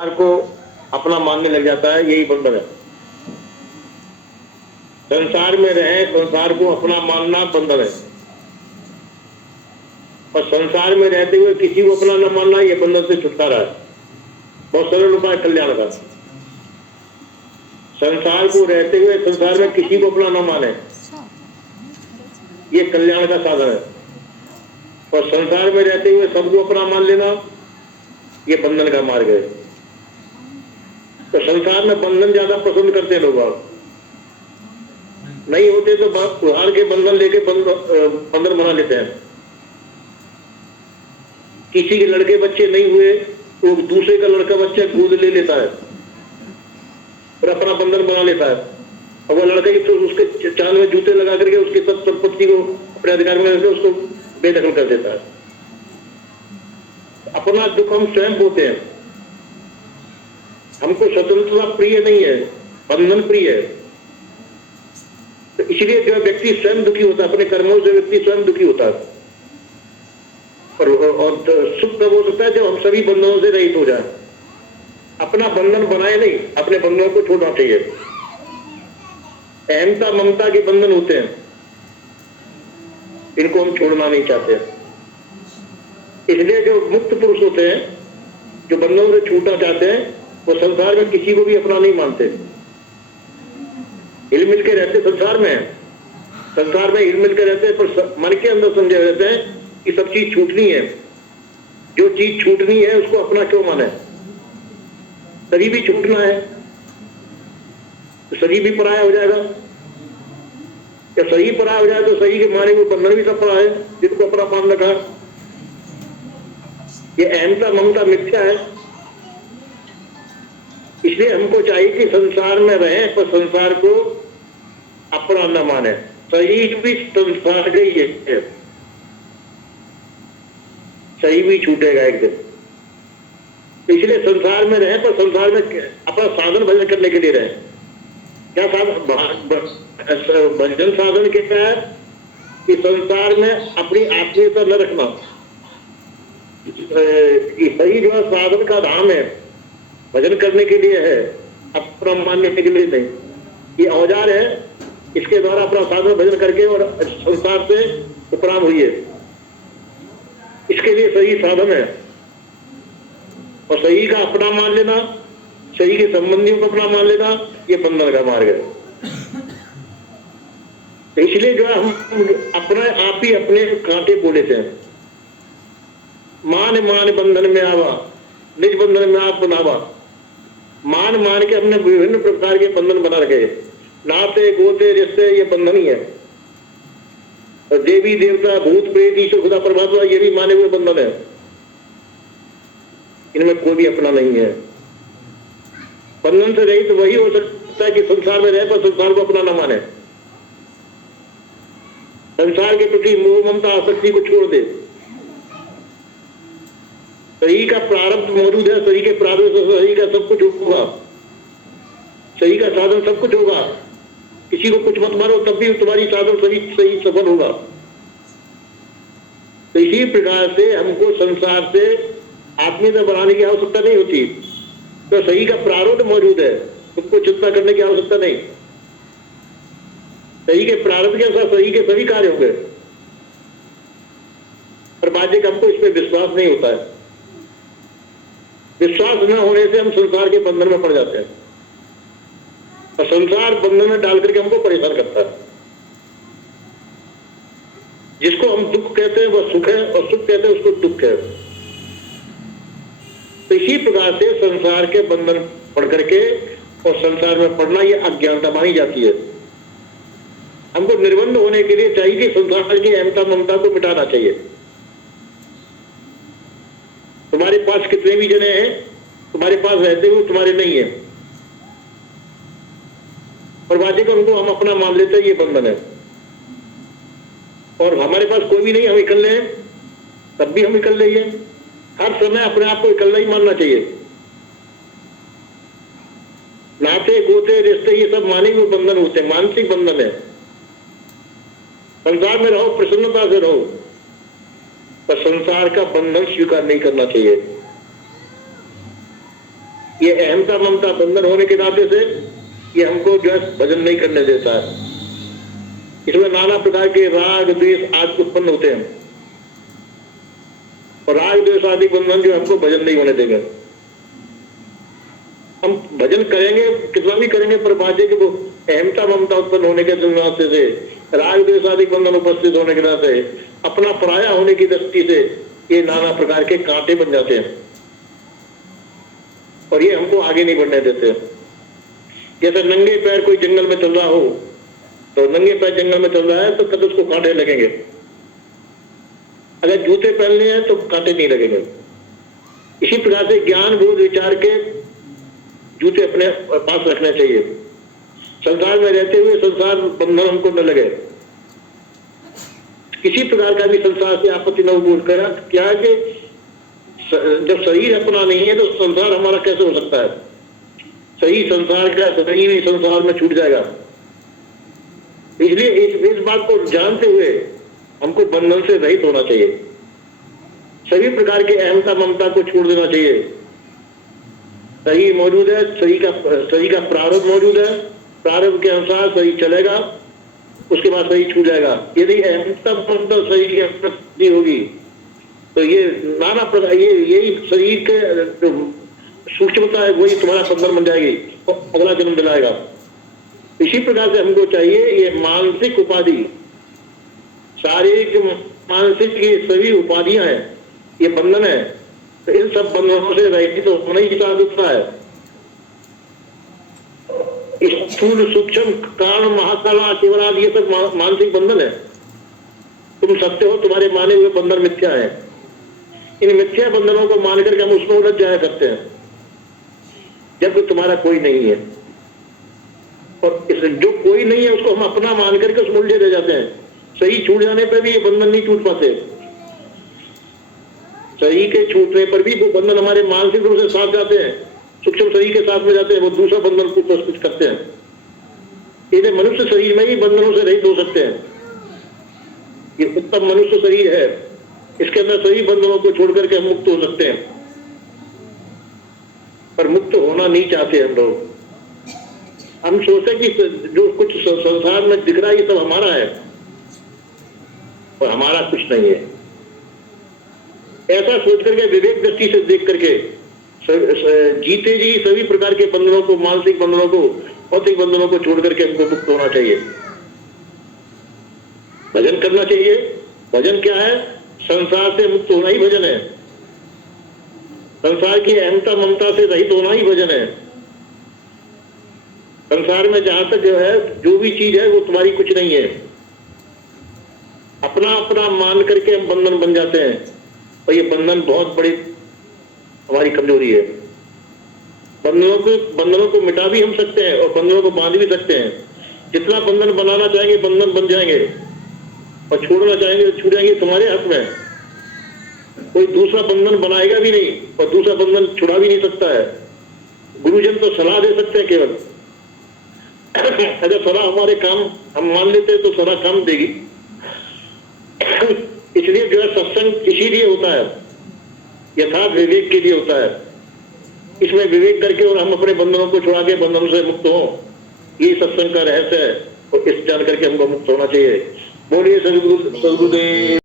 संसार को अपना मानने लग जाता है, यही बंधन है। संसार में रहे, संसार को अपना मानना बंधन है, और संसार में रहते हुए किसी को अपना न मानना, यह बंधन से छुटकारा है। बहुत सरल उपाय कल्याण का। संसार को रहते हुए संसार में किसी को अपना न माने, ये कल्याण का साधन है। और संसार में रहते हुए सबको अपना मान लेना, ये बंधन का मार्ग है। तो संसार में बंधन ज्यादा पसंद करते हैं लोग, नहीं होते तो उधार के बंधन लेके बंधन बना लेते हैं। किसी के लड़के बच्चे नहीं हुए तो दूसरे का लड़का बच्चा गोद ले लेता है और अपना बंधन बना लेता है, और वो लड़का तो उसके चांद में जूते लगा करके उसकी सब संपत्ति को अपने अधिकार में करके उसको बेदखल कर देता है। अपना दुख हम स्वयं होते हैं। हमको स्वतंत्रता प्रिय नहीं है, बंधन प्रिय है। तो इसलिए जो व्यक्ति स्वयं दुखी होता है, अपने कर्मों से व्यक्ति स्वयं दुखी होता है। और सुख तब हो सकता है जब हम सभी बंधनों से रहित हो जाए। अपना बंधन बनाए नहीं, अपने बंधनों को छोड़ना चाहिए। अहंता ममता के बंधन होते हैं, इनको हम छोड़ना नहीं चाहते। इसलिए जो मुक्त पुरुष होते हैं, जो बंधनों से छूटना चाहते हैं, वो संसार में किसी को भी अपना नहीं मानते। हिल मिल के रहते संसार में, संसार में हिल मिल के रहते हैं, पर मन के अंदर समझे रहते हैं कि सब चीज छूटनी है। जो चीज छूटनी है उसको अपना क्यों माने? शरीर भी छूटना है तो शरीर भी पराया हो जाएगा। या शरीर पराया हो जाए तो शरीर के माने हुए बंधन भी सब पराया है, जिनको अपना मान रखा। ये अहंता ममता मिथ्या है। इसलिए हमको चाहिए कि संसार में रहें, पर संसार को अपना न माने। शरीर भी संसार का ही है, शरीर भी छूटेगा एक दिन। इसलिए संसार में रहे, पर संसार में अपना साधन भजन करने के लिए रहे। क्या साधन? भजन साधन क्या है कि संसार में अपनी आत्मीयता न रखना। शरीर जो साधन का धाम है, भजन करने के लिए है, अपना मानने के लिए नहीं। ये औजार है, इसके द्वारा अपना साधन भजन करके और संसार से उपराम हुई है। इसके लिए सही साधन है। और सही का अपना मान लेना, सही के संबंधियों को अपना मान लेना, ये बंधन का मार्ग है। इसलिए जो है हम अपने आप ही अपने कांटे बो लेते हैं। मान मान बंधन में आवा, निज बंधन में आप बनावा। मान मान के हमने विभिन्न प्रकार के बंधन बना रखे। नाते गोते रिश्ते, ये बंधन ही है। और देवी देवता भूत प्रेत ईश्वर खुदा परमात्मा, ये भी माने हुए बंधन है। इनमें कोई भी अपना नहीं है। बंधन से रहित तो वही हो सकता है कि संसार में रहे पर संसार को अपना न माने, संसार के प्रति मोह ममता आसक्ति को छोड़ दे। शरीर का प्रारब्ध मौजूद है, शरीर के प्रारब्ध से शरीर का सब कुछ होगा, शरीर का साधन सब कुछ होगा। किसी को कुछ मत मारो तब भी तुम्हारी साधन सही सफल होगा। तो इसी प्रकार से हमको संसार से आत्मीयता बढ़ाने की आवश्यकता नहीं होती। तो शरीर का प्रारब्ध मौजूद है, उसको चिंता करने की आवश्यकता नहीं। शरीर के प्रारब्ध के अनुसार शरीर के सभी कार्य होंगे, पर बाध्य हमको इस पर विश्वास नहीं होता है। विश्वास न होने से हम संसार के बंधन में पड़ जाते हैं, और संसार बंधन में डाल करके हमको परेशान करता है। जिसको हम दुख कहते हैं वह सुख है, और सुख कहते हैं उसको दुख है। तो इसी प्रकार से संसार के बंधन पढ़ करके और संसार में पढ़ना, यह अज्ञानता मानी जाती है। हमको निर्बंध होने के लिए चाहिए कि संसार की अहंता ममता को मिटाना चाहिए। तुम्हारे पास कितने भी जने हैं, तुम्हारे पास रहते हुए तुम्हारे नहीं है, और वादे को उनको हम अपना मान लेते हैं, ये बंधन है। और हमारे पास कोई भी नहीं, हम इकल्ले हैं, तब भी हम इकल्ले ही हैं। हर समय अपने आप को इकल्ला ही मानना चाहिए। नाते गोते रिश्ते, ये सब माने हुए बंधन होते हैं, मानसिक बंधन है। संसार में रहो, प्रसन्नता से रहो, पर संसार का बंधन स्वीकार नहीं करना चाहिए। ये अहमता ममता बंधन होने के नाते से ये हमको जो है भजन नहीं करने देता है। इसमें नाना प्रकार के राग द्वेष आदि उत्पन्न होते हैं और राग द्वेष आदि बंधन जो हमको भजन नहीं होने देंगे। हम भजन करेंगे, कितना भी करेंगे, पर बाजे के वो अहमता ममता उत्पन्न होने के नाते से, राग द्वेष आदि बंधन उपस्थित होने के नाते, अपना पराया होने की दृष्टि से ये नाना प्रकार के कांटे बन जाते हैं और ये हमको आगे नहीं बढ़ने देते। जैसे नंगे पैर कोई जंगल में चल रहा हो, तो नंगे पैर जंगल में चल रहा है तो कद उसको कांटे लगेंगे, अगर जूते पहनने हैं तो कांटे नहीं लगेंगे। इसी प्रकार से ज्ञान बोध विचार के जूते अपने पास रखने चाहिए। संसार में रहते हुए संसार बंधन हमको न लगे, किसी प्रकार का भी संसार से आपत्ति न बोध कर। क्या है कि जब शरीर अपना नहीं है तो संसार हमारा कैसे हो सकता है? सही संसार का सही नहीं संसार में छूट जाएगा। इसलिए इस बात को जानते हुए हमको बंधन से रहित होना चाहिए, सभी प्रकार के अहमता ममता को छोड़ देना चाहिए। सही मौजूद है, सही का प्रारब्ध मौजूद है, प्रारब्ध के अनुसार सही चलेगा, उसके बाद सही छूट जाएगा। यदि अहमता ममता सही की अनुपस्थिति होगी तो ये नाना प्रकार यही शरीर के सूक्ष्मता है, वही तुम्हारा बंधन बन जाएगी और अगला जन्म दिलाएगा। इसी प्रकार से हमको चाहिए ये मानसिक उपाधि, शारीरिक मानसिक ये सभी उपाधियां हैं, ये बंधन है, तो इन सब बंधनों से रहित तो होना ही साधुता है। स्थूल सूक्ष्म कारण महाकाला केवल आदि ये सब मानसिक बंधन है। तुम सत्य हो, तुम्हारे माने हुए बंधन मिथ्या है। इन मिथ्या बंधनों को मान करके हम उसमें उलझ जाया करते हैं जबकि तुम्हारा कोई नहीं है, और जो कोई नहीं है उसको हम अपना मान करके उसमें उलझे रह जाते हैं। सही छूट जाने पर भी ये बंधन नहीं छूट पाते, सही के छूटने पर भी वो बंधन हमारे मानसिक रूप से साथ जाते हैं, सूक्ष्म शरीर के साथ में जाते हैं, वो दूसरा बंधन को प्रस्तुत करते हैं। इन्हें मनुष्य शरीर में ही बंधनों से रहित हो सकते हैं। ये उत्तम मनुष्य शरीर है, इसके अंदर सभी बंधनों को छोड़ करके हम मुक्त हो सकते हैं, पर मुक्त होना नहीं चाहते हम लोग। हम सोचते कि जो कुछ संसार में दिख रहा है ये सब हमारा है और हमारा कुछ नहीं है। ऐसा सोच करके विवेक दृष्टि से देख करके जीते जी सभी प्रकार के बंधनों को, मानसिक बंधनों को, भौतिक बंधनों को छोड़ करके हमको मुक्त होना चाहिए, भजन करना चाहिए। भजन क्या है? संसार से मुक्त होना ही भजन है, संसार की अहमता ममता से रहित होना ही भजन है। संसार में जहां तक जो है, जो भी चीज है वो तुम्हारी कुछ नहीं है, अपना अपना मान करके हम बंधन बन जाते हैं, और ये बंधन बहुत बड़ी हमारी कमजोरी है। बंधनों को मिटा भी हम सकते हैं और बंधनों को बांध भी सकते हैं। जितना बंधन बनाना चाहेंगे बंधन बन जाएंगे, और छोड़ना चाहेंगे छूट जाएंगे, तुम्हारे हाथ में। कोई दूसरा बंधन बनाएगा भी नहीं और दूसरा बंधन छुड़ा भी नहीं सकता है। गुरुजन तो सलाह दे सकते हैं केवल, अगर सलाह हमारे काम हम मान लेते हैं तो सलाह काम देगी। इसलिए जो है सत्संग इसीलिए होता है, यथार्थ विवेक के लिए होता है। इसमें विवेक करके और हम अपने बंधनों को छुड़ा के बंधनों से मुक्त हो, ये सत्संग का रहस्य है, और इस जान करके हमको मुक्त होना चाहिए। बोलिए सद्गुरुदेव।